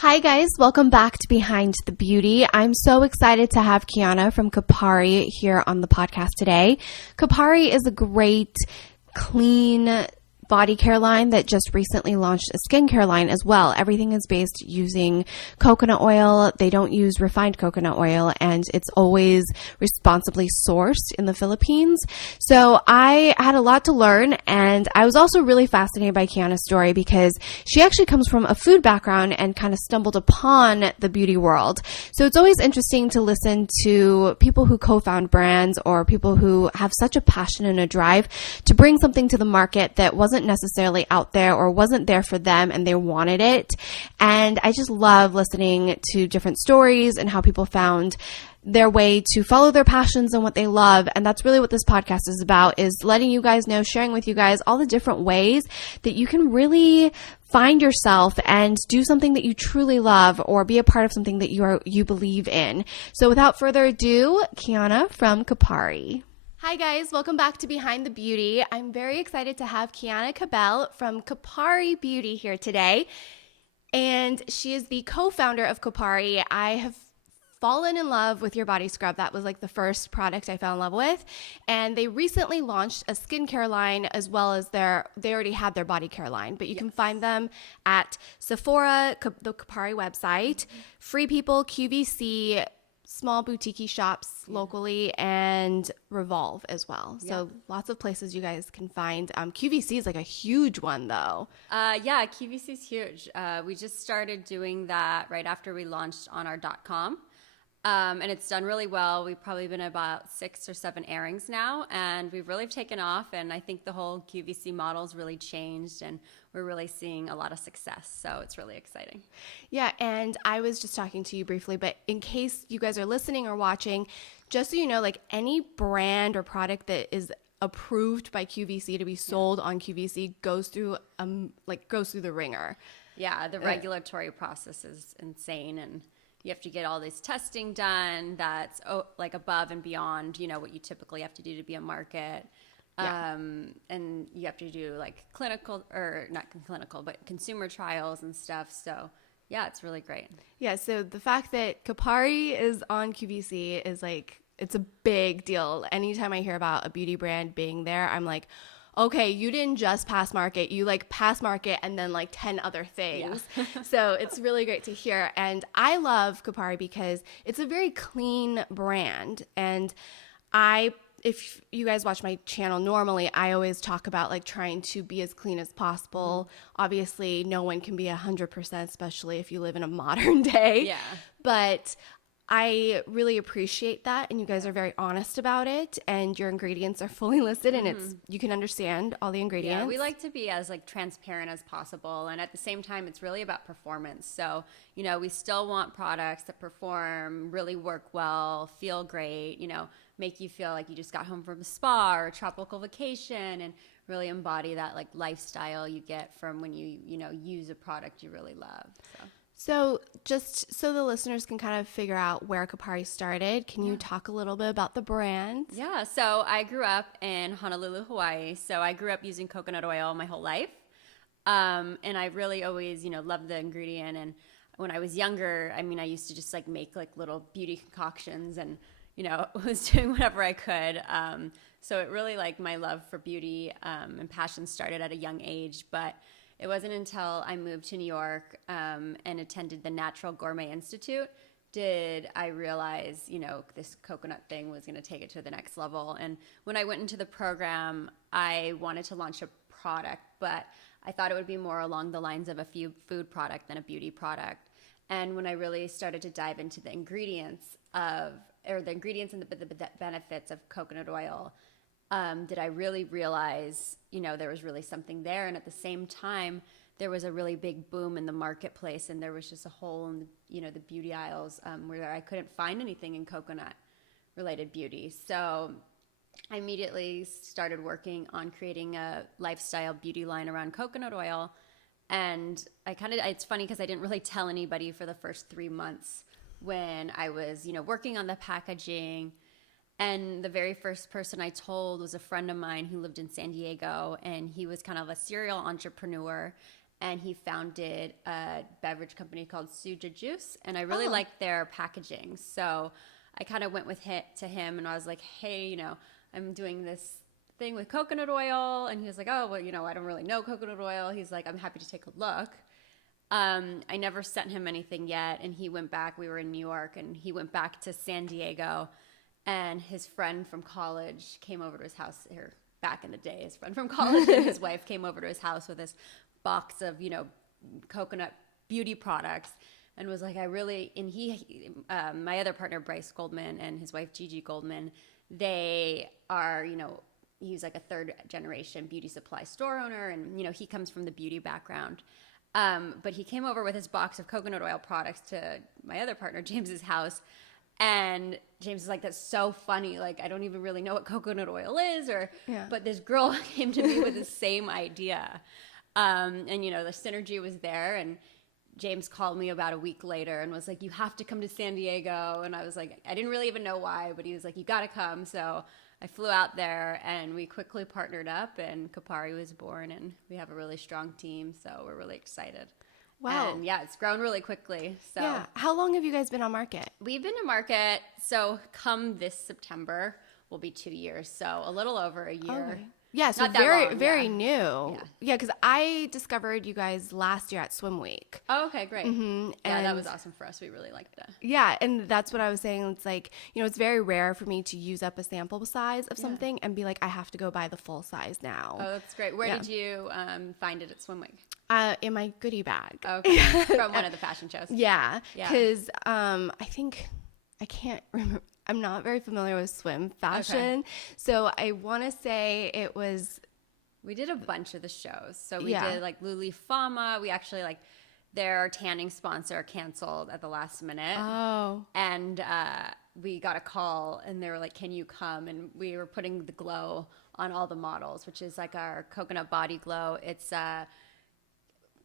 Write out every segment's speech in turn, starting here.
Hi guys, welcome back to Behind the Beauty. I'm so excited to have Kiana from Kopari here on the podcast today. Kopari is a great, clean body care line that just recently launched a skincare line as well. Everything is based using coconut oil. They don't use refined coconut oil, and it's always responsibly sourced in the Philippines. So I had a lot to learn, and I was also really fascinated by Kiana's story because she actually comes from a food background and kind of stumbled upon the beauty world. So it's always interesting to listen to people who co-found brands or people who have such a passion and a drive to bring something to the market that wasn't necessarily out there or wasn't there for them and they wanted it. And I just love listening to different stories and how people found their way to follow their passions and what they love. And that's really what this podcast is about, is letting you guys know, sharing with you guys all the different ways that you can really find yourself and do something that you truly love or be a part of something that you believe in. So without further ado, Kiana from Kopari. Hi guys, welcome back to Behind the Beauty. I'm very excited to have Kiana Cabell from Kopari Beauty here today. And she is the co-founder of Kopari. I have fallen in love with your body scrub. That was like the first product I fell in love with. And they recently launched a skincare line as well as they already had their body care line. But you can find them at Sephora, the Kopari website, Free People, QVC, small boutique shops locally, and Revolve as well. So lots of places you guys can find. QVC is like a huge one though. Yeah, QVC is huge. We just started doing that right after we launched on our .com. And it's done really well. We've probably been about 6 or 7 airings now, and we've really taken off. And I think the whole QVC model's really changed, and we're really seeing a lot of success. So it's really exciting. Yeah, and I was just talking to you briefly, but in case you guys are listening or watching, just so you know, like any brand or product that is approved by QVC to be sold on QVC goes through the ringer. Yeah, the regulatory process is insane, and you have to get all this testing done that's like above and beyond, what you typically have to do to be a market. Yeah. And you have to do like consumer trials and stuff. So yeah, it's really great. Yeah. So the fact that Kopari is on QVC is like, it's a big deal. Anytime I hear about a beauty brand being there, I'm like, okay, you didn't just pass market, you like pass market and then like 10 other things. Yeah. So it's really great to hear. And I love Kopari because it's a very clean brand. And if you guys watch my channel normally, I always talk about like trying to be as clean as possible. Mm-hmm. Obviously, no one can be 100%, especially if you live in a modern day. Yeah. But I really appreciate that, and you guys are very honest about it, and your ingredients are fully listed, and you can understand all the ingredients. Yeah, we like to be as like transparent as possible, and at the same time, it's really about performance. So, we still want products that perform, really work well, feel great, make you feel like you just got home from a spa or a tropical vacation, and really embody that like lifestyle you get from when you use a product you really love. So just so the listeners can kind of figure out where Kopari started, can you talk a little bit about the brand? Yeah, so I grew up in Honolulu, Hawaii. So I grew up using coconut oil my whole life. And I really always, loved the ingredient. And when I was younger, I used to just like make like little beauty concoctions and, was doing whatever I could. So it really like my love for beauty and passion started at a young age. But it wasn't until I moved to New York and attended the Natural Gourmet Institute did I realize, this coconut thing was going to take it to the next level. And when I went into the program, I wanted to launch a product, but I thought it would be more along the lines of a food product than a beauty product. And when I really started to dive into the ingredients and the benefits of coconut oil, did I really realize, there was really something there. And at the same time, there was a really big boom in the marketplace, and there was just a hole in the beauty aisles where I couldn't find anything in coconut-related beauty. So I immediately started working on creating a lifestyle beauty line around coconut oil. And it's funny because I didn't really tell anybody for the first 3 months when I was, working on the packaging. And the very first person I told was a friend of mine who lived in San Diego, and he was kind of a serial entrepreneur. and he founded a beverage company called Suja Juice, and I really liked their packaging. So I kind of went to him, and I was like, hey, you know, I'm doing this thing with coconut oil. And he was like, oh, well, you know, I don't really know coconut oil. He's like, I'm happy to take a look. I never sent him anything yet. And he went back. We were in New York, and he went back to San Diego, and his friend from college came over to his house here back in the day. His friend from college and his wife came over to his house with this box of, you know, coconut beauty products, and was like, my other partner, Bryce Goldman, and his wife, Gigi Goldman, they are, you know, he's like a third generation beauty supply store owner. And, you know, he comes from the beauty background. But he came over with his box of coconut oil products to my other partner, James's house. And James is like, that's so funny. Like, I don't even really know what coconut oil is, but this girl came to me with the same idea. And, you know, the synergy was there. And James called me about a week later and was like, you have to come to San Diego. And I was like, I didn't really even know why, but he was like, you got to come. So I flew out there, and we quickly partnered up, and Kopari was born, and we have a really strong team. So we're really excited. Wow. And yeah, it's grown really quickly. So yeah. How long have you guys been on market? We've been to market. So come this September will be 2 years. So a little over a year. Okay. Yeah, so Not that very, long, very yeah. new. Yeah, because I discovered you guys last year at Swim Week. Oh, okay, great. Mm-hmm. Yeah, and that was awesome for us. We really liked it. Yeah, and that's what I was saying. It's like, you know, it's very rare for me to use up a sample size of something and be like, I have to go buy the full size now. Oh, that's great. Where did you find it at Swim Week? In my goodie bag. Okay, from one of the fashion shows. Yeah, because I think, I can't remember. I'm not very familiar with swim fashion. Okay. So I want to say it was... We did a bunch of the shows. So we did like Luli Fama. We actually like their tanning sponsor canceled at the last minute. Oh. And we got a call, and they were like, can you come? And we were putting the glow on all the models, which is like our coconut body glow. It's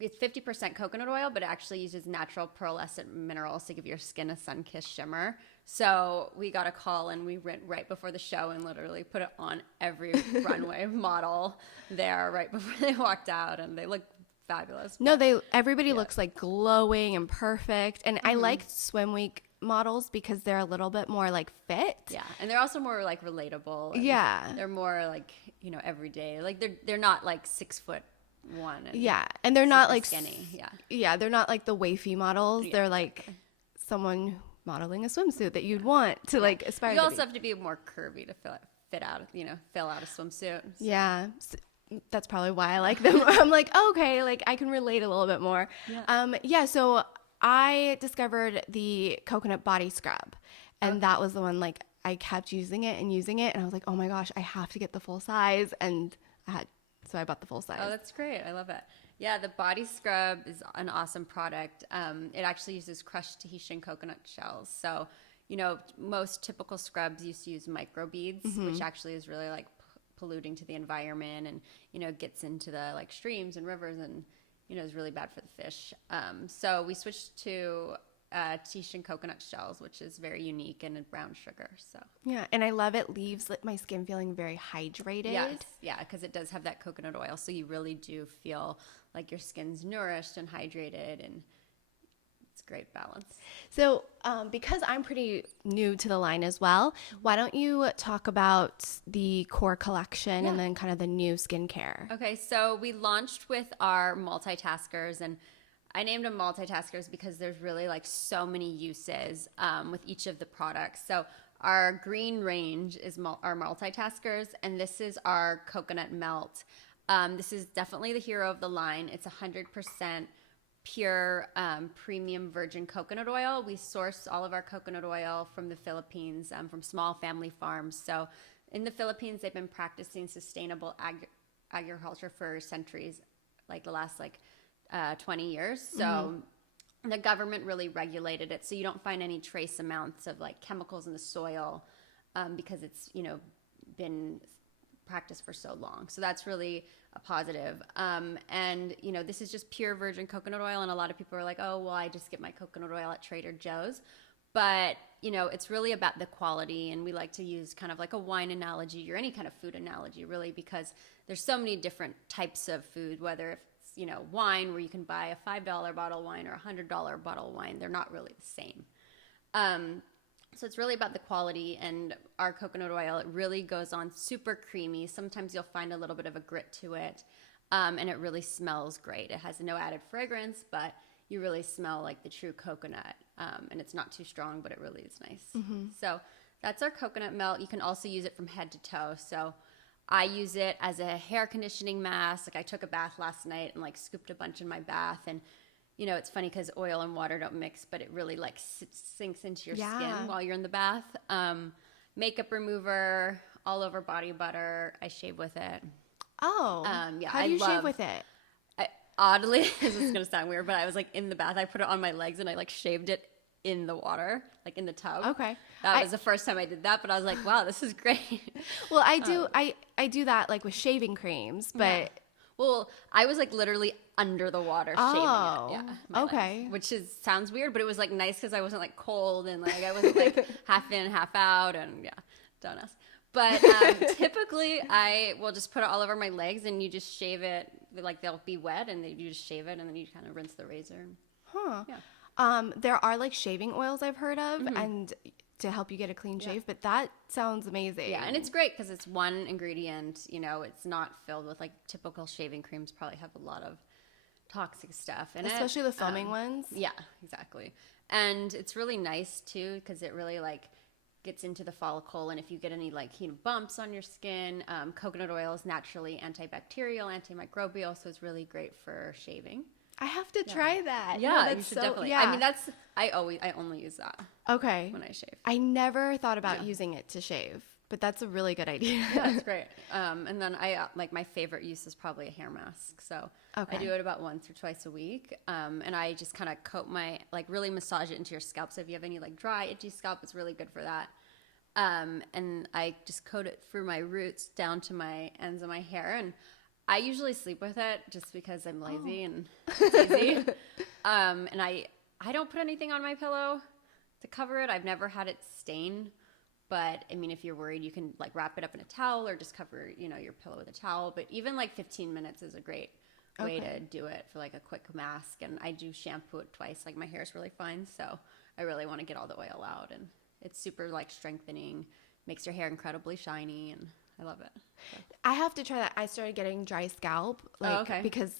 50% coconut oil, but it actually uses natural pearlescent minerals to give your skin a sun-kissed shimmer. So we got a call, and we went right before the show and literally put it on every runway model there right before they walked out, and they looked fabulous. No, everybody looks like glowing and perfect. And I like Swim Week models because they're a little bit more like fit. Yeah, and they're also more like relatable. Yeah. They're more like, you know, everyday. Like they're not like 6'1". And they're not like skinny. They're not like the wafy models. They're like someone modeling a swimsuit that you'd want to like aspire to. You also have to be more curvy to fill out a swimsuit. So. Yeah. So that's probably why I like them. I'm like, okay, like I can relate a little bit more. So I discovered the coconut body scrub, and that was the one, like, I kept using it, and I was like, oh my gosh, I have to get the full size, and so I bought the full size. Oh, that's great. I love it. Yeah, the body scrub is an awesome product. It actually uses crushed Tahitian coconut shells. So, you know, most typical scrubs used to use microbeads, which actually is really like polluting to the environment, and, you know, gets into the like streams and rivers, and, you know, is really bad for the fish. So we switched to Tahitian coconut shells, which is very unique, and brown sugar. So yeah, and I love it. Leaves my skin feeling very hydrated. Yes, yeah, because it does have that coconut oil, so you really do feel like your skin's nourished and hydrated, and it's great balance. So because I'm pretty new to the line as well, why don't you talk about the core collection and then kind of the new skincare? Okay, so we launched with our multitaskers, and I named them multitaskers because there's really like so many uses with each of the products. So our green range is our multitaskers, and this is our coconut melt. This is definitely the hero of the line. It's 100% pure premium virgin coconut oil. We source all of our coconut oil from the Philippines, from small family farms. So in the Philippines, they've been practicing sustainable agriculture for centuries, like the last 20 years. So the government really regulated it, so you don't find any trace amounts of like chemicals in the soil because it's, you know, been practiced for so long. So that's really a positive. And, you know, this is just pure virgin coconut oil, and a lot of people are like, oh, well, I just get my coconut oil at Trader Joe's. But, you know, it's really about the quality, and we like to use kind of like a wine analogy or any kind of food analogy, really, because there's so many different types of food, whether it's wine where you can buy a $5 bottle of wine or a $100 bottle of wine. They're not really the same. So it's really about the quality, and our coconut oil, it really goes on super creamy. Sometimes you'll find a little bit of a grit to it, and it really smells great. It has no added fragrance, but you really smell like the true coconut, and it's not too strong, but it really is nice. So that's our coconut melt. You can also use it from head to toe. So I use it as a hair conditioning mask. Like I took a bath last night and like scooped a bunch in my bath, and it's funny because oil and water don't mix, but it really like sinks into your skin while you're in the bath. Makeup remover, all over body butter. I shave with it. Oh, how do you shave with it? Oddly, this is going to sound weird, but I was like in the bath. I put it on my legs and I like shaved it in the water, like in the tub. Okay. That was the first time I did that, but I was like, wow, this is great. Well, I do that like with shaving creams, but... Yeah. Well, I was like literally under the water shaving it. Yeah. Okay. Legs, which sounds weird, but it was like nice because I wasn't like cold and like I wasn't like half in, half out, and don't ask. But typically I will just put it all over my legs, and you just shave it. Like they'll be wet, and you just shave it, and then you kind of rinse the razor. Huh. Yeah. There are like shaving oils I've heard of, and to help you get a clean shave, but that sounds amazing. Yeah, and it's great because it's one ingredient. It's not filled with like typical shaving creams. Probably have a lot of toxic stuff in it, especially the foaming ones. Yeah, exactly. And it's really nice too because it really like gets into the follicle, and if you get any like bumps on your skin, coconut oil is naturally antibacterial, antimicrobial, so it's really great for shaving. I have to try that. Yeah, you should definitely. Yeah. I mean, I only use that. Okay. When I shave. I never thought about using it to shave, but that's a really good idea. That's great. And then I like my favorite use is probably a hair mask. So I do it about once or twice a week. And I just kind of coat really massage it into your scalp. So if you have any like dry, itchy scalp, it's really good for that. And I just coat it through my roots down to my ends of my hair, and I usually sleep with it just because I'm lazy and it's easy. And I don't put anything on my pillow to cover it. I've never had it stain, but I mean, if you're worried, you can like wrap it up in a towel or just cover, your pillow with a towel. But even like 15 minutes is a great way to do it for like a quick mask. And I do shampoo it twice. Like my hair is really fine, so I really want to get all the oil out, and it's super like strengthening, makes your hair incredibly shiny, and I love it. So. I have to try that. I started getting dry scalp, because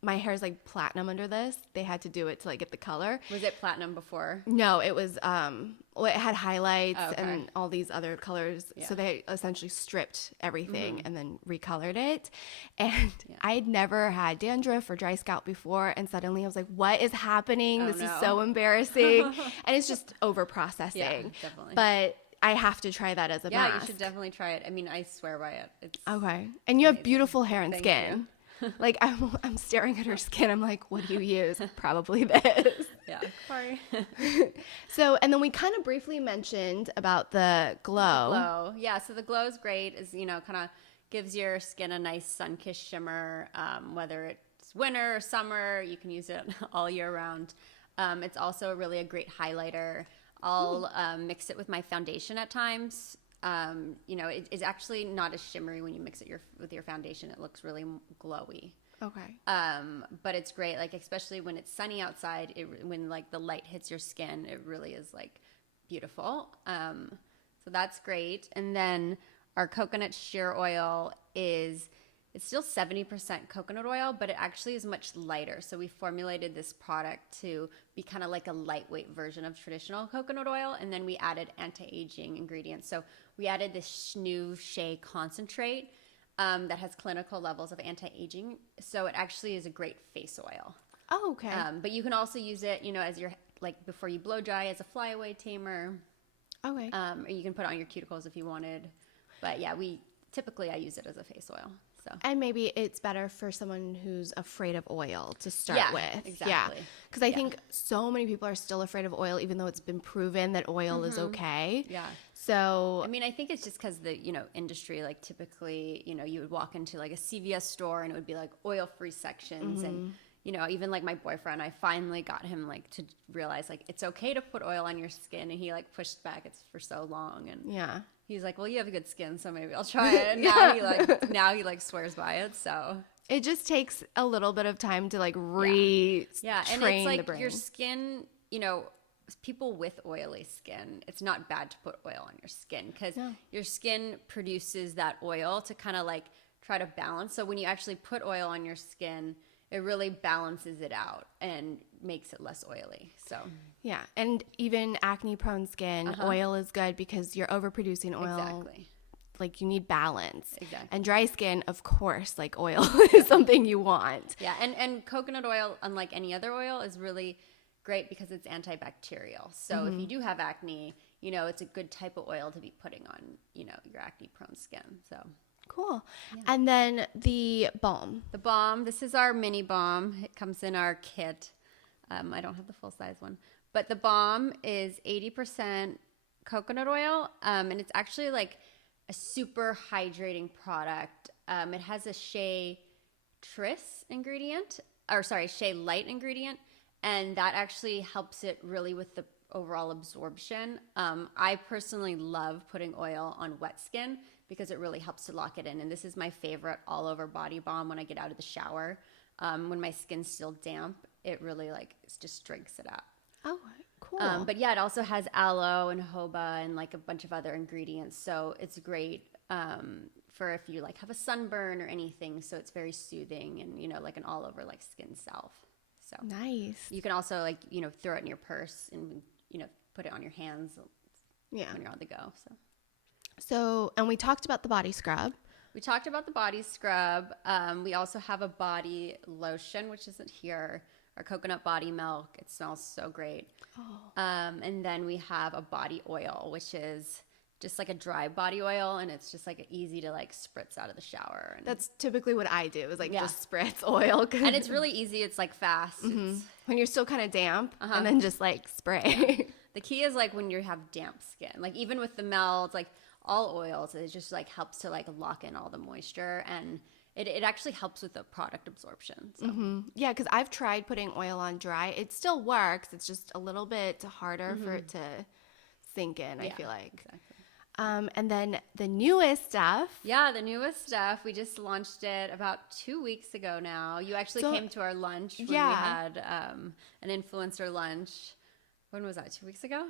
my hair is like platinum under this. They had to do it to like get the color. Was it platinum before? No, it was it had highlights and all these other colors. Yeah. So they essentially stripped everything and then recolored it. And I had never had dandruff or dry scalp before, and suddenly I was like, what is happening? This is so embarrassing. And it's just over processing. Yeah, definitely. But I have to try that as a mask. Yeah, you should definitely try it. I mean, I swear by it. It's okay. And you have beautiful hair and Thank skin. You. Like I'm staring at her skin. I'm like, what do you use? Probably this. Yeah. Sorry. So, and then we kind of briefly mentioned about the glow. Glow. Yeah. So the glow is great. Is kind of gives your skin a nice sun-kissed shimmer. Whether it's winter or summer, you can use it all year round. It's also really a great highlighter. I'll mix it with my foundation at times. It's actually not as shimmery when you mix it with your foundation. It looks really glowy. Okay. But it's great, like especially when it's sunny outside. When like the light hits your skin, it really is like beautiful. So that's great. And then our coconut shear oil it's still 70% coconut oil, but it actually is much lighter. So we formulated this product to be kind of like a lightweight version of traditional coconut oil. And then we added anti-aging ingredients. So we added this new shea concentrate that has clinical levels of anti-aging. So it actually is a great face oil. Oh, okay. But you can also use it, as your, like before you blow dry as a flyaway tamer. Okay. Or you can put it on your cuticles if you wanted. But yeah, I use it as a face oil. So. And maybe it's better for someone who's afraid of oil to start with. Exactly. Yeah, because I think so many people are still afraid of oil, even though it's been proven that oil is okay. Yeah. So I mean, I think it's just because the industry, like typically, you would walk into like a CVS store and it would be like oil-free sections, and you know, even like my boyfriend, I finally got him like to realize like it's okay to put oil on your skin, and he like pushed back it's for so long, and Yeah. he's like, well, you have good skin, so maybe I'll try it. And now he like swears by it. So it just takes a little bit of time to like and it's like the brain. your skin, you know, people with oily skin, it's not bad to put oil on your skin because your skin produces that oil to kind of like try to balance. So when you actually put oil on your skin, it really balances it out and makes it less oily. So yeah, and even acne prone skin, oil is good because you're overproducing oil. Exactly. Like you need balance. Exactly. And dry skin, of course, like oil is something you want. Yeah, and coconut oil, unlike any other oil, is really great because it's antibacterial. So if you do have acne, you know, it's a good type of oil to be putting on, you know, your acne prone skin. So cool. Yeah. And then the balm. The balm, this is our mini balm. It comes in our kit. I don't have the full size one. But the balm is 80% coconut oil, and it's actually like a super hydrating product. It has a shea light ingredient, and that actually helps it really with the overall absorption. I personally love putting oil on wet skin because it really helps to lock it in. And this is my favorite all over body balm when I get out of the shower. When my skin's still damp, it really like just drinks it up. Oh, cool. But yeah, it also has aloe and jojoba and like a bunch of other ingredients. So it's great for if you like have a sunburn or anything. So it's very soothing and, you know, like an all over like skin salve. So nice. You can also like, you know, throw it in your purse and, you know, put it on your hands when you're on the go. So, and we talked about the body scrub. We talked about the body scrub. We also have a body lotion, which isn't here. Our coconut body milk. It smells so great. And then we have a body oil, which is just like a dry body oil, and it's just like easy to like spritz out of the shower. And that's typically what I do is like just spritz oil. And it's really easy. It's like fast. It's, when you're still kind of damp and then just like spray. The key is like when you have damp skin, like even with the melt, like all oils, it just like helps to like lock in all the moisture, and it actually helps with the product absorption. So. Yeah, because I've tried putting oil on dry. It still works. It's just a little bit harder for it to sink in, I feel like. Exactly. And then the newest stuff. Yeah, the newest stuff. We just launched it about 2 weeks ago now. You actually came to our lunch when we had an influencer lunch. When was that, 2 weeks ago?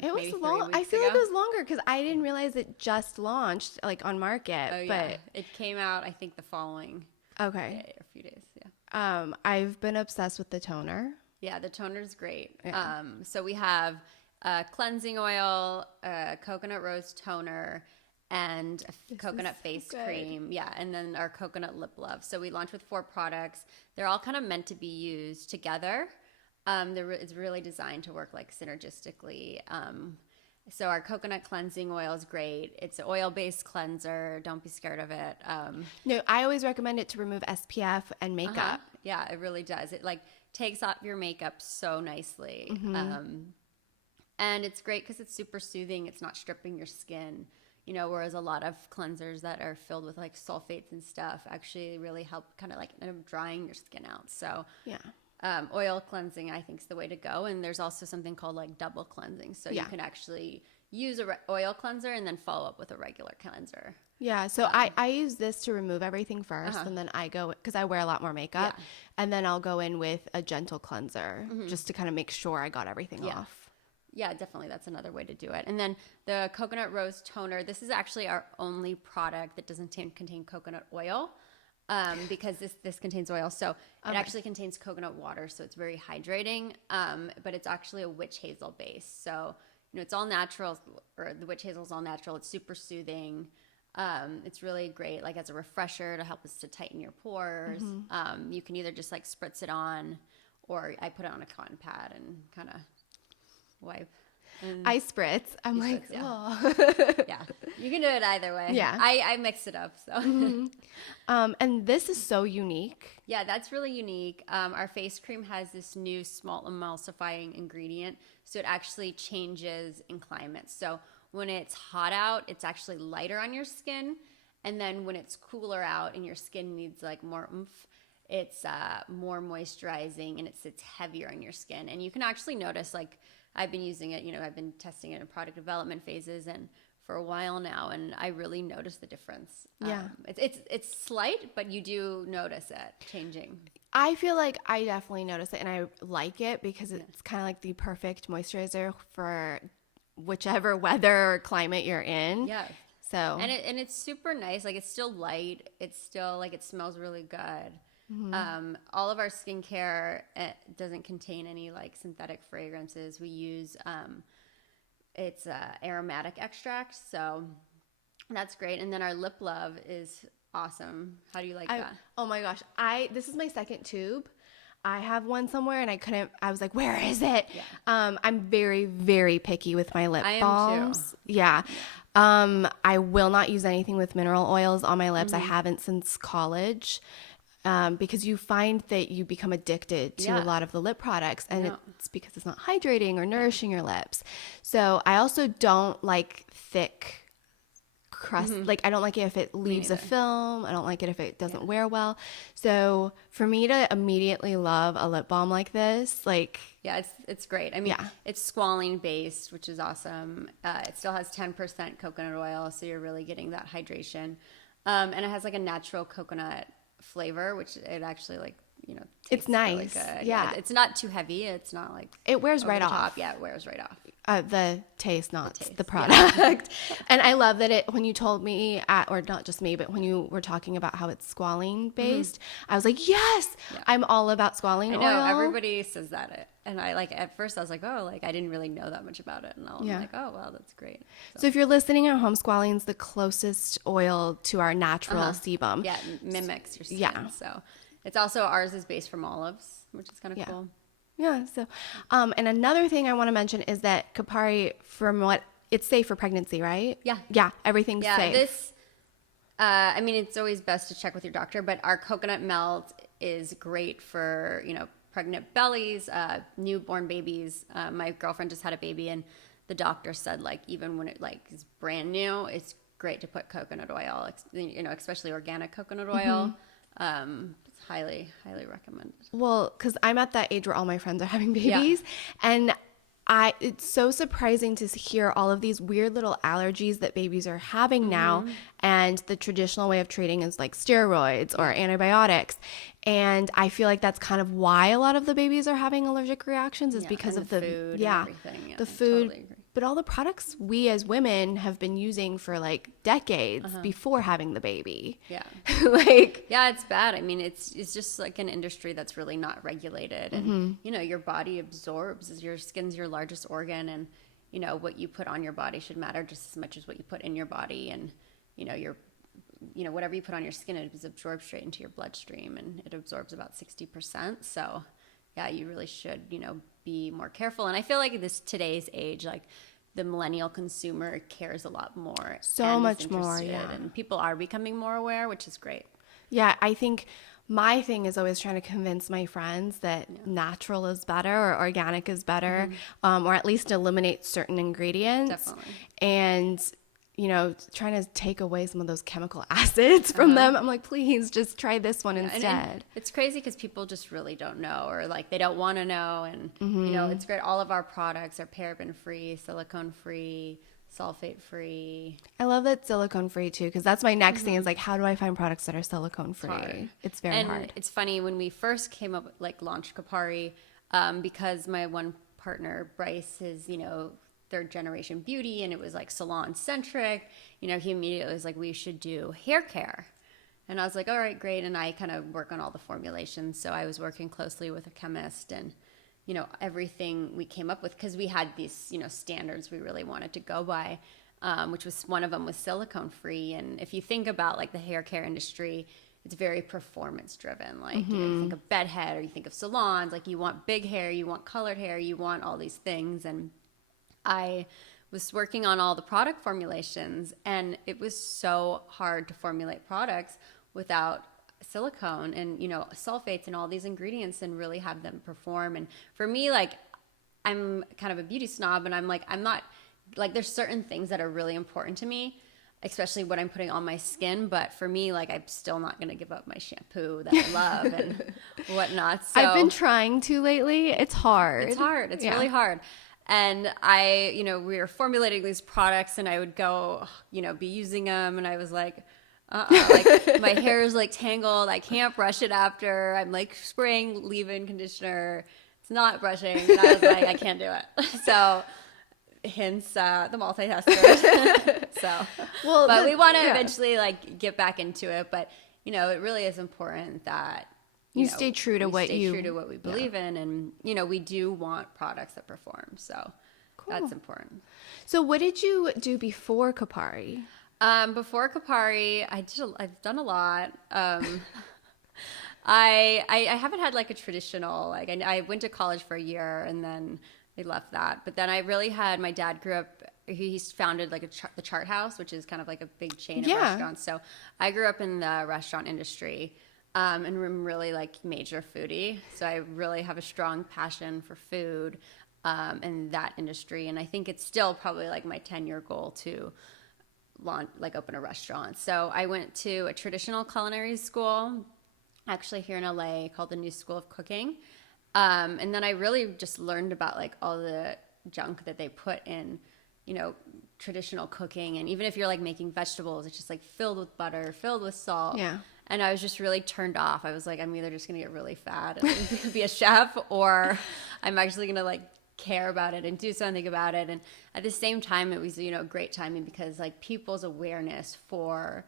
It was long. I feel like it was longer because I didn't realize it just launched like on market. Oh, yeah. It came out, I think, the following day, a few days. Yeah. I've been obsessed with the toner. Yeah, the toner's great. Yeah. So we have cleansing oil, coconut rose toner, and a coconut face cream. Yeah, and then our coconut lip love. So we launched with 4 products. They're all kind of meant to be used together. It's really designed to work like synergistically. So our coconut cleansing oil is great. It's an oil-based cleanser. Don't be scared of it. No, I always recommend it to remove SPF and makeup. Yeah, it really does. It like takes off your makeup so nicely. And it's great because it's super soothing. It's not stripping your skin, you know, whereas a lot of cleansers that are filled with like sulfates and stuff actually really help kind of like drying your skin out. So yeah. Oil cleansing, I think, is the way to go. And there's also something called like double cleansing. So you can actually use a oil cleanser and then follow up with a regular cleanser. Yeah. So I use this to remove everything first. And then I go, because I wear a lot more makeup. Yeah. And then I'll go in with a gentle cleanser just to kind of make sure I got everything off. Yeah, definitely. That's another way to do it. And then the coconut rose toner. This is actually our only product that doesn't contain coconut oil. Because this contains oil. So it actually contains coconut water, so it's very hydrating. But it's actually a witch hazel base. So, you know, it's all natural, or the witch hazel is all natural. It's super soothing. It's really great, like as a refresher to help us to tighten your pores. You can either just like spritz it on, or I put it on a cotton pad and kind of wipe. I spritz. I'm like, oh. Yeah, you can do it either way. Yeah. I mix it up. So. And this is so unique. Yeah, that's really unique. Our face cream has this new small emulsifying ingredient. So it actually changes in climates. So when it's hot out, it's actually lighter on your skin. And then when it's cooler out and your skin needs like more oomph, It's more moisturizing, and it sits heavier on your skin. And you can actually notice, like, I've been using it, I've been testing it in product development phases and for a while now, and I really notice the difference. Yeah. It's slight, but you do notice it changing. I feel like I definitely notice it, and I like it because it's kind of like the perfect moisturizer for whichever weather or climate you're in. Yeah. So and it's super nice. Like, it's still light. It's still like, it smells really good. All of our skincare doesn't contain any like synthetic fragrances. We use it's aromatic extract, so that's great. And then our lip love is awesome. How do you like that? Oh my gosh, this is my second tube. I have one somewhere, and I was like, where is it? Yeah. I'm very, very picky with my lip balms. Too. Yeah. I will not use anything with mineral oils on my lips. I haven't since college. Because you find that you become addicted to a lot of the lip products, and it's because it's not hydrating or nourishing your lips. So I also don't like thick crust. Like, I don't like it if it leaves a film. I don't like it if it doesn't wear well. So for me to immediately love a lip balm like this, like... Yeah, it's great. I mean, it's squalene based, which is awesome. It still has 10% coconut oil, so you're really getting that hydration. And it has like a natural coconut flavor, which it actually tastes it's nice. Really good. Yeah. It's not too heavy. It's not like it wears right off. Yeah, it wears right off. The taste, not the product. And I love that when you told me, or not just me, but when you were talking about how it's squalene based, I was like, yes, I'm all about squalene oil. I know, everybody says that. And I at first I was like, oh, like I didn't really know that much about it. And I'm like, oh, wow, that's great. So if you're listening at home, squalene's the closest oil to our natural sebum. Yeah, it mimics your skin. Yeah. So it's also, ours is based from olives, which is kind of cool. Yeah. So, and another thing I want to mention is that Kopari, it's safe for pregnancy, right? Yeah. Yeah. Everything's safe. This, it's always best to check with your doctor, but our coconut melt is great for, pregnant bellies, newborn babies. My girlfriend just had a baby, and the doctor said, like, even when it is brand new, it's great to put coconut oil, especially organic coconut oil. It's highly, highly recommended. Well, because I'm at that age where all my friends are having babies, and it's so surprising to hear all of these weird little allergies that babies are having now, and the traditional way of treating is like steroids or antibiotics. And I feel like that's kind of why a lot of the babies are having allergic reactions is because of the food and everything. The food. Totally agree. But all the products we as women have been using for like decades before having the baby. Yeah. Yeah, it's bad. I mean, it's just like an industry that's really not regulated. And, your body absorbs. Your skin's your largest organ. And, what you put on your body should matter just as much as what you put in your body. And, whatever you put on your skin, it is absorbed straight into your bloodstream. And it absorbs about 60%. So, yeah, you really should, be more careful. And I feel like today's age, like the millennial consumer cares a lot more. So much more, yeah. And people are becoming more aware, which is great. Yeah, I think my thing is always trying to convince my friends that natural is better or organic is better, or at least eliminate certain ingredients. Definitely. And trying to take away some of those chemical acids from them. I'm like, please just try this one instead. And it's crazy because people just really don't know, or like they don't want to know. And, it's great. All of our products are paraben free, silicone free, sulfate free. I love that silicone free too, because that's my next thing is like, how do I find products that are silicone free? It's very hard. It's funny when we first came up, launched Kopari, because my one partner, Bryce, is, third generation beauty, and it was like salon centric. He immediately was like, we should do hair care. And I was like, all right, great. And I kind of work on all the formulations. So I was working closely with a chemist, and, everything we came up with, because we had these, standards we really wanted to go by, which was one of them was silicone free. And if you think about like the hair care industry, it's very performance driven. Like you think of bedhead, or you think of salons, like you want big hair, you want colored hair, you want all these things. And I was working on all the product formulations, and it was so hard to formulate products without silicone and, sulfates and all these ingredients and really have them perform. And for me, like, I'm kind of a beauty snob, and I'm not like, there's certain things that are really important to me. especially what I'm putting on my skin. But for me, like, I'm still not going to give up my shampoo that I love and whatnot. So I've been trying to lately. It's hard. It's hard. It's really hard. And we were formulating these products, and I would go, be using them, and I was like, like my hair is like tangled. I can't brush it after. I'm like spraying leave-in conditioner. It's not brushing. And I was like, I can't do it. So hence the multitasker. But we want to eventually like get back into it. But it really is important that you stay true to what we believe in, and we do want products that perform. So that's important. So what did you do before Kopari? Before Kopari, I've done a lot. I haven't had like a traditional, like I went to college for a year and then I left that. But then I really had, my dad grew up, he's founded like the Chart House, which is kind of like a big chain of restaurants. So I grew up in the restaurant industry, and I'm really like major foodie. So I really have a strong passion for food, in that industry. And I think it's still probably like my 10-year goal to open a restaurant. So I went to a traditional culinary school, actually here in LA, called the New School of Cooking. And then I really just learned about like all the junk that they put in, traditional cooking. And even if you're like making vegetables, it's just like filled with butter, filled with salt. Yeah. And I was just really turned off. I was like, I'm either just going to get really fat and be a chef, or I'm actually going to like care about it and do something about it. And at the same time, it was, great timing because like people's awareness for,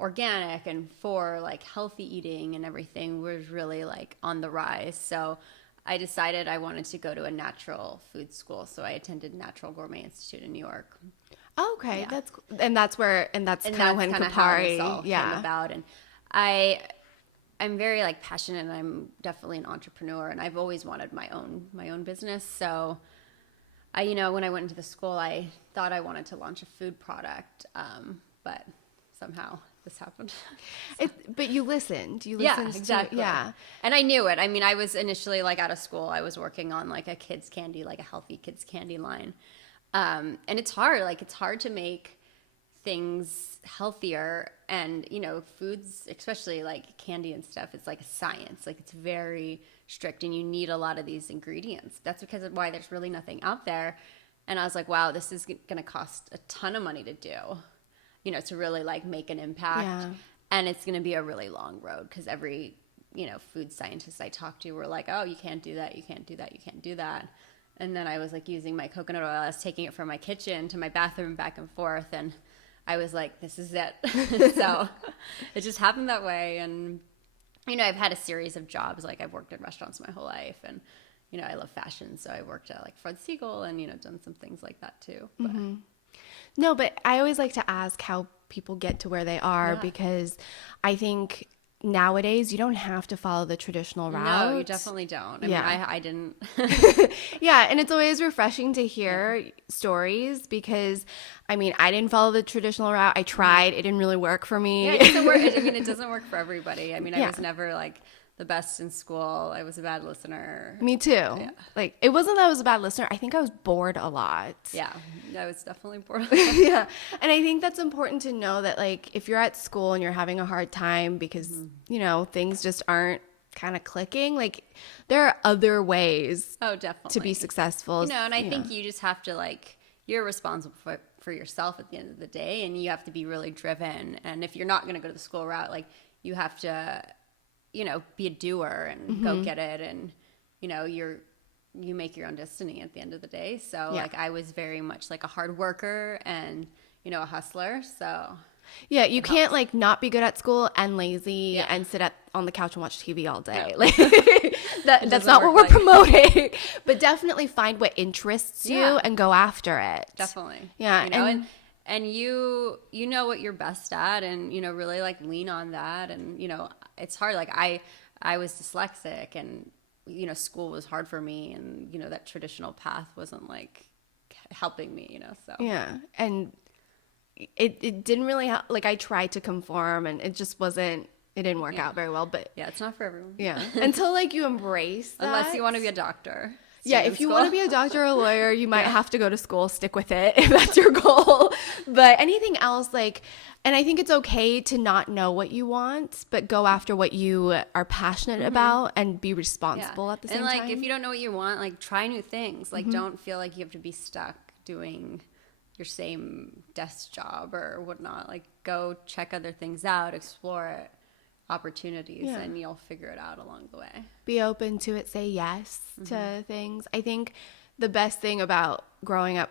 organic and for like healthy eating and everything was really like on the rise. So I decided I wanted to go to a natural food school. So I attended Natural Gourmet Institute in New York. Oh, okay. Yeah. That's kind of when Kopari came about. And I'm very like passionate, and I'm definitely an entrepreneur, and I've always wanted my own business. So when I went into the school, I thought I wanted to launch a food product, but somehow this happened. But you listened. Exactly. And I knew it. I mean, I was initially like out of school, I was working on like a kids candy, like a healthy kids candy line. And it's hard. Like it's hard to make things healthier, and foods, especially like candy and stuff, it's like a science. Like it's very strict, and you need a lot of these ingredients. That's because of why there's really nothing out there. And I was like, wow, this is going to cost a ton of money to do, to really like make an impact. And it's going to be a really long road, because every food scientist I talked to were like, oh, you can't do that, you can't do that, you can't do that. And then I was like using my coconut oil, I was taking it from my kitchen to my bathroom back and forth, and I was like, this is it. So it just happened that way. And, I've had a series of jobs. Like I've worked in restaurants my whole life, and, I love fashion. So I worked at like Fred Siegel and, done some things like that too. But. Mm-hmm. No, but I always like to ask how people get to where they are, because I think nowadays you don't have to follow the traditional route. No, you definitely don't. I mean, I didn't. Yeah, and it's always refreshing to hear stories, because I mean, I didn't follow the traditional route. I tried. It didn't really work for me. Yeah, it doesn't work. I mean, it doesn't work for everybody. I mean, I was never like the best in school. I was a bad listener. Me too. Yeah. Like, it wasn't that I was a bad listener. I think I was bored a lot. Yeah, I was definitely bored. Yeah. And I think that's important to know, that like if you're at school and you're having a hard time because, things just aren't kind of clicking, like there are other ways to be successful. And I think you just have to like, you're responsible for yourself at the end of the day, and you have to be really driven. And if you're not going to go to the school route, like you have to be a doer and go get it. And, you make your own destiny at the end of the day. So like I was very much like a hard worker and, a hustler. So yeah, you can't like not be good at school and lazy and sit on the couch and watch TV all day. No. Like that's not what we're promoting. But definitely find what interests you and go after it. Definitely. Yeah. And you know what you're best at, and, really like lean on that. And, it's hard. Like I was dyslexic, and, school was hard for me, and, that traditional path wasn't like helping me, so. Yeah. And it didn't really help. Like I tried to conform, and it just wasn't, it didn't work out very well. But yeah, it's not for everyone. Yeah. Until like you embrace that. Unless you want to be a doctor. Yeah, if you want to be a doctor or a lawyer, you might have to go to school. Stick with it if that's your goal. But anything else, like, and I think it's okay to not know what you want, but go after what you are passionate about and be responsible at the same time. And like, if you don't know what you want, like, try new things. Like, don't feel like you have to be stuck doing your same desk job or whatnot. Like, go check other things out, explore it. Opportunities and you'll figure it out along the way. Be open to it, say yes to things. I think the best thing about growing up,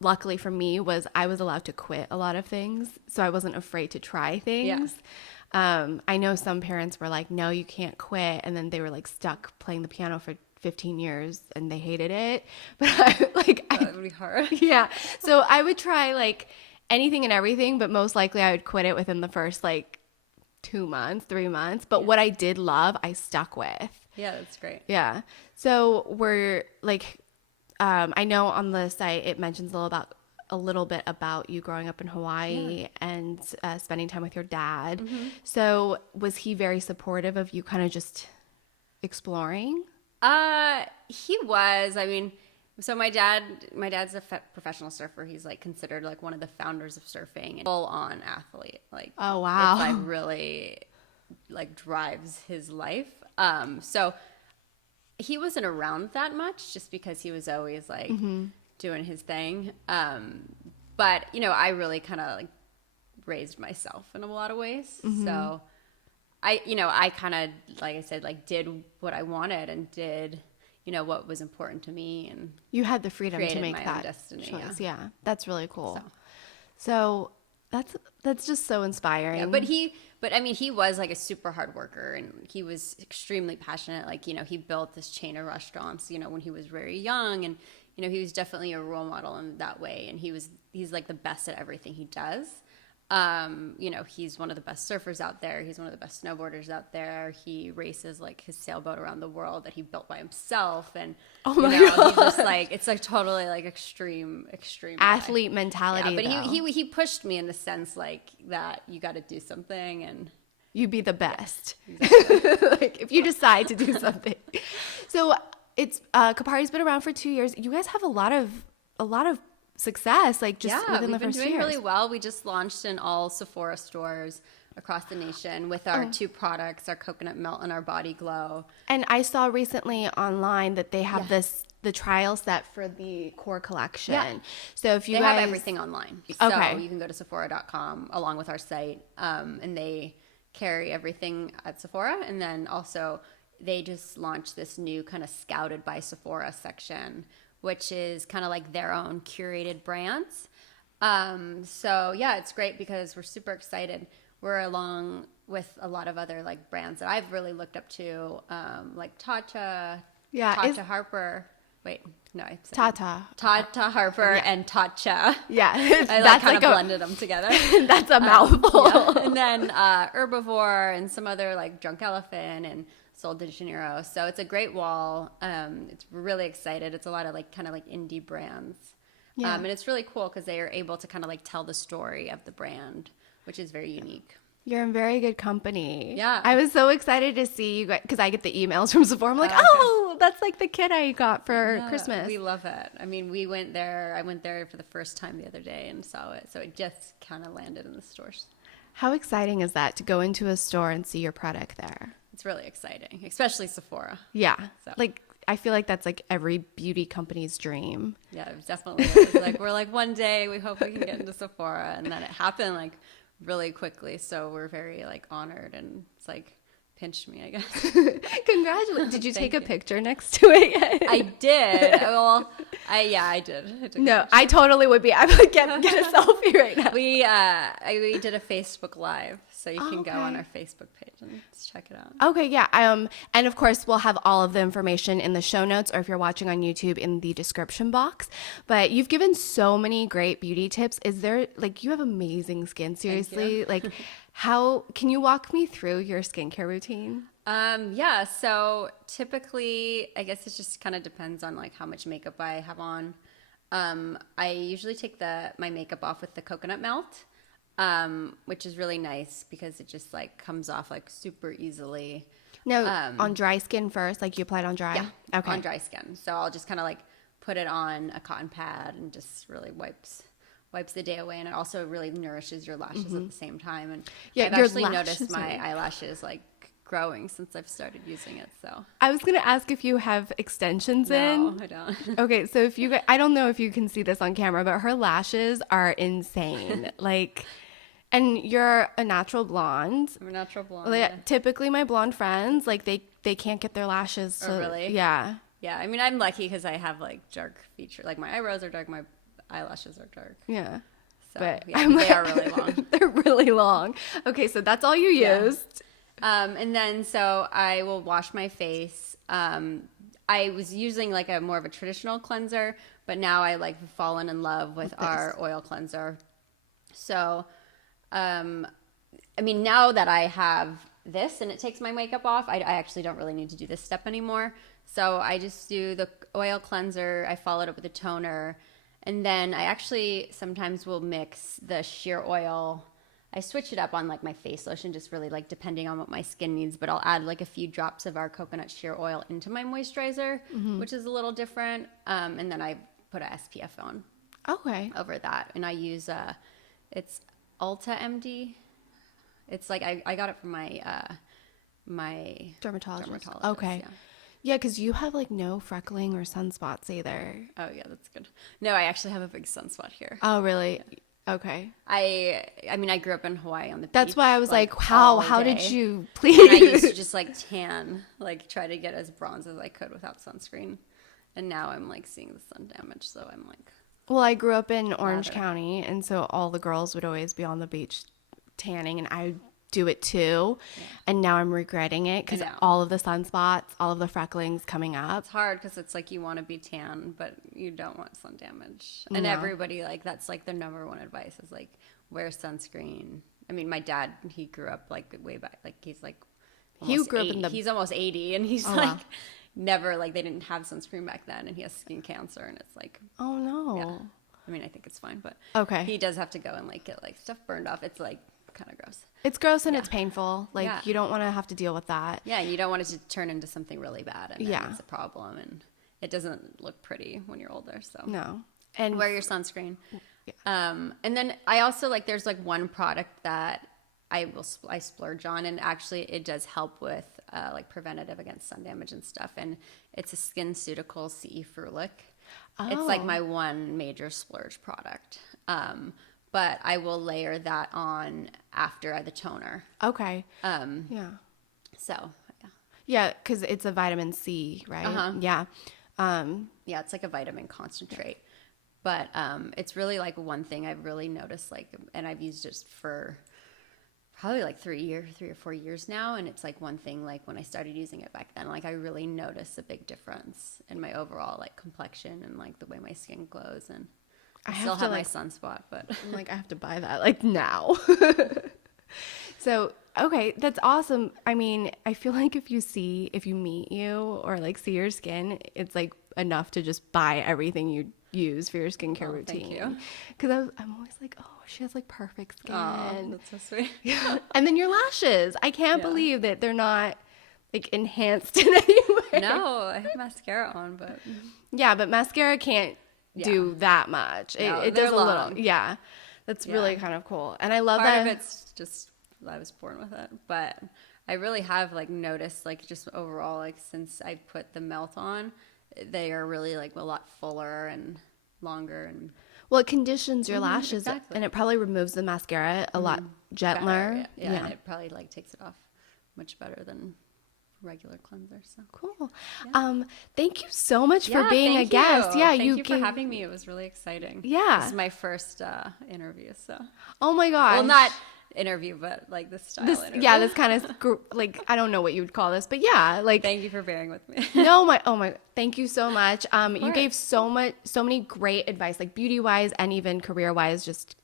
luckily for me, was I was allowed to quit a lot of things, so I wasn't afraid to try things. I know some parents were like, no, you can't quit, and then they were like stuck playing the piano for 15 years and they hated it. But That would be hard. Yeah, so I would try like anything and everything, but most likely I would quit it within the first like 2 months, 3 months. But what I did love, I stuck with. Yeah, that's great. Yeah. So we're like, I know on the site it mentions a little bit about you growing up in Hawaii and spending time with your dad. So was he very supportive of you kind of just exploring? He was. I mean, so my dad's a professional surfer. He's like considered like one of the founders of surfing and full on athlete. Like, oh wow, it's like really like drives his life. So he wasn't around that much just because he was always like doing his thing. But you know, I really kind of like raised myself in a lot of ways. So I kind of, like I said, like did what I wanted and did, you know, what was important to me, and you had the freedom to make my that own destiny, choice. Yeah, that's really cool. So that's just so inspiring. Yeah, but I mean, he was like a super hard worker, and he was extremely passionate. Like, you know, he built this chain of restaurants, you know, when he was very young, and you know, he was definitely a role model in that way, and he's like the best at everything he does. You know, he's one of the best surfers out there. He's one of the best snowboarders out there. He races like his sailboat around the world that he built by himself. And oh my God, he's just like, it's like totally like extreme athlete mentality. Yeah, but he pushed me in the sense like that you got to do something and you be the best. Exactly. Like if you decide to do something. So it's Kopari's been around for 2 years. You guys have a lot of success, like just within the first year. We've been doing really well. We just launched in all Sephora stores across the nation with our two products, our coconut melt and our body glow. And I saw recently online that they have the trial set for the core collection. Yeah. So if you they have everything online. Okay. So you can go to Sephora.com along with our site, and they carry everything at Sephora. And then also they just launched this new kind of Scouted by Sephora section, which is kind of like their own curated brands. So yeah, it's great because we're super excited. We're along with a lot of other like brands that I've really looked up to, like Tatcha Harper. Wait, no, I said Tata Harper and Tatcha. Yeah, I like kind of blended them together. That's a mouthful. Yeah. And then Herbivore and some other like Drunk Elephant and Sol de Janeiro. So it's a great wall. It's really excited. It's a lot of like kind of like indie brands. Yeah. And it's really cool because they are able to kind of like tell the story of the brand, which is very unique. You're in very good company. Yeah. I was so excited to see you guys because I get the emails from Sephora. I'm like, that's like the kit I got for Christmas. We love it. I mean, I went there for the first time the other day and saw it. So it just kind of landed in the stores. How exciting is that to go into a store and see your product there? It's really exciting, especially Sephora. Yeah. So. Like, I feel like that's like every beauty company's dream. Yeah, it definitely is. Like, we're like, one day we hope we can get into Sephora. And then it happened like really quickly. So we're very like honored, and it's like pinched me, I guess. Congratulations. Did you take a picture next to it? I did. Well, I did. I totally would be. I would get a selfie right now. We did a Facebook Live, so you can go on our Facebook page and check it out. Okay, yeah. And of course, we'll have all of the information in the show notes, or if you're watching on YouTube, in the description box. But you've given so many great beauty tips. Is there like you have amazing skin? Seriously, like. How can you walk me through your skincare routine? Yeah, so typically, I guess it just kind of depends on like how much makeup I have on. I usually take my makeup off with the coconut melt, which is really nice because it just like comes off like super easily. No, on dry skin first, like you applied on dry? Yeah, okay. on dry skin. So I'll just kind of like put it on a cotton pad and just really wipes the day away, and it also really nourishes your lashes at the same time. And I've actually noticed my eyelashes like growing since I've started using it. So I was gonna ask if you have extensions in. No, I don't. Okay, so if you, I don't know if you can see this on camera, but her lashes are insane. Like, and you're a natural blonde. I'm a natural blonde. Like, typically, my blonde friends, like they can't get their lashes. Oh, really? Yeah. Yeah, I mean, I'm lucky because I have like dark features. Like my eyebrows are dark, my eyelashes are dark. Yeah. So, But yeah, they are really long. They're really long. Okay, so that's all you used. And then so I will wash my face. I was using like a more of a traditional cleanser, but now I like fallen in love with our oil cleanser. So, I mean, now that I have this and it takes my makeup off, I actually don't really need to do this step anymore. So I just do the oil cleanser. I follow it up with a toner. And then I actually sometimes will mix the sheer oil. I switch it up on like my face lotion, just really like depending on what my skin needs, but I'll add like a few drops of our coconut sheer oil into my moisturizer, which is a little different. And then I put a SPF on over that. And I use, it's Ulta MD. It's like, I got it from my Dermatologist. dermatologist. Okay. Yeah, because you have like no freckling or sunspots either. Oh yeah, that's good. No, I actually have a big sunspot here. Oh really? Okay. I mean, I grew up in Hawaii on the beach. That's why I was like how did you please? And I used to just like tan, like try to get as bronze as I could without sunscreen. And now I'm like seeing the sun damage, so I'm like. Well, I grew up in Orange County, and so all the girls would always be on the beach tanning, and I do it too. Yeah. And now I'm regretting it because all of the sunspots, all of the frecklings coming up. It's hard because it's like you want to be tan, but you don't want sun damage. And everybody, like, that's like their number one advice is like wear sunscreen. I mean, my dad, he grew up like way back, like he's like he's almost 80, and he's never, like, they didn't have sunscreen back then, and he has skin cancer, and it's like, oh no. Yeah. I mean, I think it's fine, but he does have to go and like get like stuff burned off. It's like kind of gross. It's gross and it's painful. Like you don't want to have to deal with that. Yeah, and you don't want it to turn into something really bad, and then it's a problem, and it doesn't look pretty when you're older. So no, and wear your sunscreen. Yeah. And then I also like there's like one product that I splurge on, and actually it does help with like preventative against sun damage and stuff, and it's a SkinCeutical CE Ferulic. It's like my one major splurge product. But I will layer that on after the toner. Okay. Yeah. So, yeah. Yeah, because it's a vitamin C, right? Uh-huh. Yeah. Yeah, it's like a vitamin concentrate. But it's really like one thing I've really noticed, like, and I've used it for probably like 3 or 4 years now. And it's like one thing, like when I started using it back then, like I really noticed a big difference in my overall like complexion and like the way my skin glows. And I still have my sunspot, but I'm like, I have to buy that like now. So, okay, that's awesome. I mean, I feel like if you meet you or like see your skin, it's like enough to just buy everything you use for your skincare routine. Thank you. Because I'm always like, oh, she has like perfect skin. Oh, that's so sweet. And then your lashes. I can't believe that they're not like enhanced in any way. No, I have mascara on, but. Yeah, but mascara can't do that much. It does a little. Yeah. That's really kind of cool. And I love that. Part of it's just I was born with it, but I really have like noticed like just overall like since I put the melt on, they are really like a lot fuller and longer and well, it conditions your lashes and it probably removes the mascara a lot gentler. Better, yeah. And it probably like takes it off much better than regular cleanser. So cool. Thank you so much for being a guest. Yeah, thank you for having me. It was really exciting. Yeah, this is my first interview. So oh my gosh. Well, not interview, but like this style interview. Yeah, this kind of like I don't know what you would call this, but yeah, like thank you for bearing with me. Thank you so much. You gave so many great advice, like beauty wise and even career wise. Just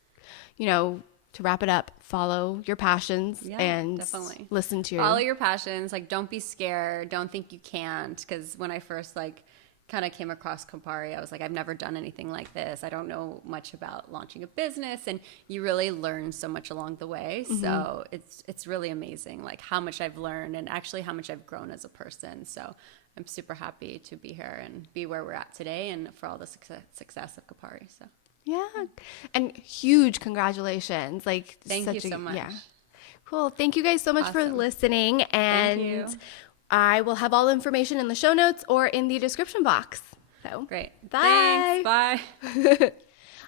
to wrap it up, follow your passions and definitely listen to follow your passions. Like, don't be scared. Don't think you can't. Because when I first like kind of came across Kopari, I was like, I've never done anything like this. I don't know much about launching a business, and you really learn so much along the way. So it's really amazing, like how much I've learned and actually how much I've grown as a person. So I'm super happy to be here and be where we're at today, and for all the success of Kopari. So yeah, and huge congratulations! Like, thank you so much. Yeah, cool. Thank you guys so much for listening, and thank you. I will have all the information in the show notes or in the description box. So great. Bye. Thanks. Bye.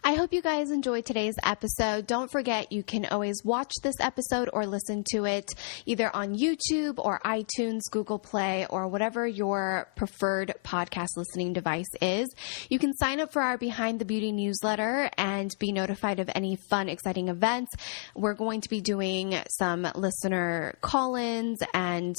I hope you guys enjoyed today's episode. Don't forget, you can always watch this episode or listen to it either on YouTube or iTunes, Google Play, or whatever your preferred podcast listening device is. You can sign up for our Behind the Beauty newsletter and be notified of any fun, exciting events. We're going to be doing some listener call-ins and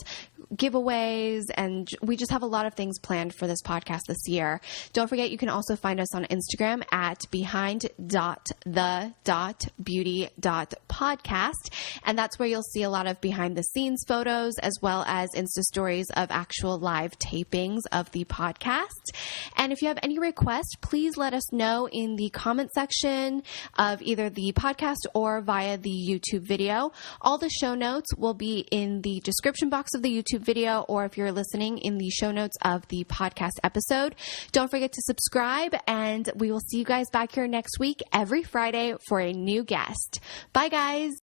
giveaways, and we just have a lot of things planned for this podcast this year. Don't forget, you can also find us on Instagram at behind.the.beauty.podcast, and that's where you'll see a lot of behind the scenes photos as well as Insta stories of actual live tapings of the podcast. And if you have any requests, please let us know in the comment section of either the podcast or via the YouTube video. All the show notes will be in the description box of the YouTube video, or if you're listening, in the show notes of the podcast episode. Don't forget to subscribe, and we will see you guys back here next week every Friday for a new guest. Bye, guys.